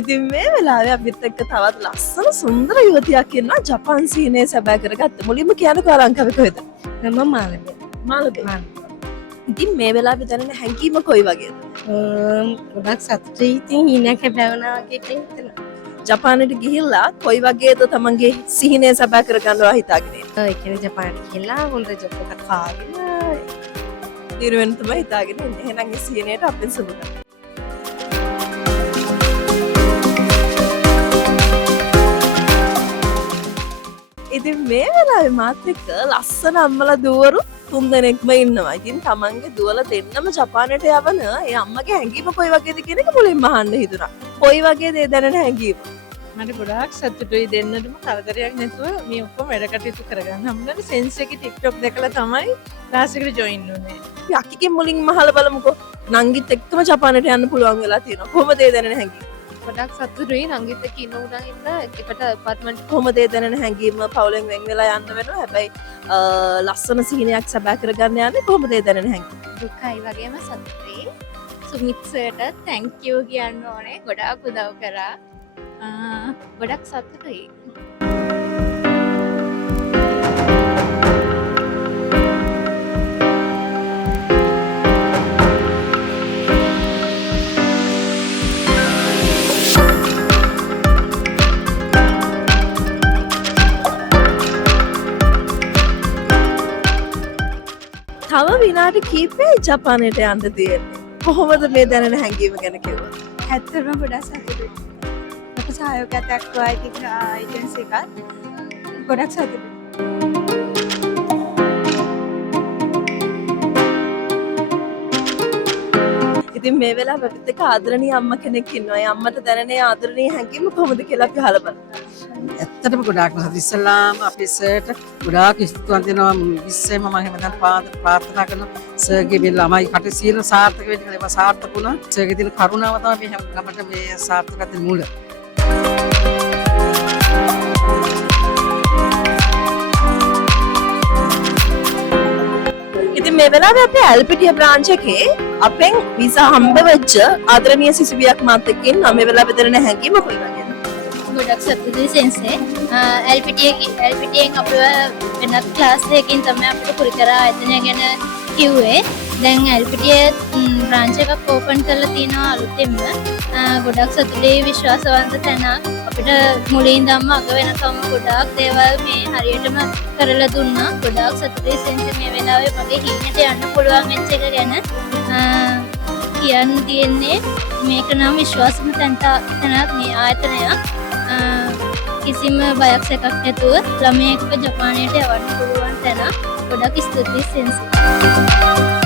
ඉතින් මේ වෙලාවේ අපිත් එක්ක තවත් ලස්සන සුන්දර යුවතියක් ඉන්නවා ජපාන් සීනය සැබෑ කරගත්ත. මුලින්ම කියන්නකෝ අලංකාර කොහෙද? මම මාළඹේ. මාළඹේ. ඉතින් මේ වෙලාවේ දැනෙන හැඟීම කොයි වගේද? ගොඩක් සතුටුයි. ඉතින් හීනයක් හැබෑවනා වගේ කියලා හිතෙනවා. ජපානයට ගිහිල්ලා කොයි වගේද තමන්ගේ සිහිනය සැබෑ කරගන්නවා හිතාගෙන ඉන්නේ? ඒ කියන්නේ ජපානට ගිහලා හොඳ ජොබ් එකක් කාගෙන දිනුවෙන් තමයි හිතාගෙන ඉන්නේ. එහෙනම් ඒ සිහිනයට අපෙන් සුබ කරමු. ඉතින් මේ වෙලාවේ මාත් එක්ක ලස්සන අම්මලා දුවරු 3 දෙනෙක්ම ඉන්නවා. ඉතින් තමන්ගේ දුවලා දෙන්නම ජපානයට යවන ඒ අම්මගේ හැඟීම කොයි වගේද කියන එක මුලින්ම අහන්න හිතුණා. කොයි වගේද ඒ දැනෙන හැඟීම? මට ගොඩාක් සතුටුයි දෙන්නටම කරදරයක් නැතුව මේ ඔක්කොම වැඩ කටයුතු කරගන්න. හම්බුනේ සෙන්ස් එකේ TikTok දැකලා තමයි ක්ලාස් එකට join වුනේ. අපි අක්කිගෙන් මුලින්ම අහලා බලමුකෝ. නංගිත් එක්කම ජපානයට යන්න පුළුවන් වෙලා තියෙනවා. කොහොමද ඒ දැනෙන හැඟීම? ගොඩාක් සතුටුයි නංගිත් එක්ක ඉන්න උඩන් ඉන්න එකට apartment කොහොමද ඒ දැනෙන හැඟීම? පවුලෙන් වෙන් වෙලා යන්න වෙනවා. හැබැයි ලස්සන සිහිනයක් සැබෑ කරගන්න යන්නේ කොහොමද ඒ දැනෙන හැඟීම? දුකයි වගේම සතුටුයි. සුමිත් සර්ට thank you කියන්න ඕනේ. ගොඩාක් උදව් කරා. ගොඩක් සතුටුයි. තව විනාඩි කිහිපයක් ජපානයට යන්න තියෙන්නේ. කොහොමද මේ දැනෙන හැඟීම ගැන කිව්වොත්? ඇත්තටම ගොඩක් සතුටුයි. අපේ සහයෝගයක් දක්වා ඉතින් ඒජන්සි එකත් ගොඩක් සතුටුයි. ඉතින් මේ වෙලාව අපිත් එක්ක ආදරණීය අම්මා කෙනෙක් ඉන්නවා. ඒ අම්මට දැනෙන ඒ ආදරණීය හැඟීම කොහොමද කියලා අපි අහලා බලමු. ඇත්තටම ගොඩාක් මහත් ඉස්සලාම අපේ සර්ට ගොඩාක් ස්තුතිවන්ත වෙනවා. විශ්සෙම මම හැමදාම ප්‍රාර්ථනා කරනවා සර්ගේ මේ ළමයි කට සියලු සාර්ථක වෙන්න කියලා. ඒවා සාර්ථක වුණා. සර්ගේ තියෙන කරුණාව තමයි මේ හැම ගමට මේ සාර්ථකත්වයේ මූල. ඉතින් මේ වෙලාවේ අපේ ඇල්පිටිය බ්‍රාන්ච් එකේ අපෙන් වීසා හම්බ වෙච්ච ආදරණීය සිසුවියක් මාත් එක්ක ඉන්නවා. මේ වෙලාවේ දැනෙන හැඟීම කොයි වගේද? ගොඩක් සතුටුයි සෙන්සේ. LPTෙන් අපිව වෙනත් ක්ලාස් එකකින් තමයි අපිට කුරු කරා ආයතනය ගැන කිව්වේ. දැන් LPT බ්‍රාන්ච් එකක් ඕපන් කරලා තියෙනවා අලුතෙන්ම. ගොඩක් සතුටුයි විශ්වාසවන්ත තැනක්. අපිට මුලින් ඉඳන්ම අග වෙනකම් ගොඩාක් දේවල් මේ හරියටම කරලා දුන්නා. ගොඩාක් සතුටුයි සෙන්සේ මේ වෙලාවේ මගේ හීනට යන්න පුළුවන් වෙච්ච එක ගැන. කියන්න තියෙන්නේ මේක නම් විශ්වාසම තැනක් මේ ආයතනයක්. කිසිම බයක් සැකක් නැතුව ළමයෙක්ව ජපානයට යවන්න පුළුවන් තැනක්. ගොඩක් ස්තුතියි සෙන්සි.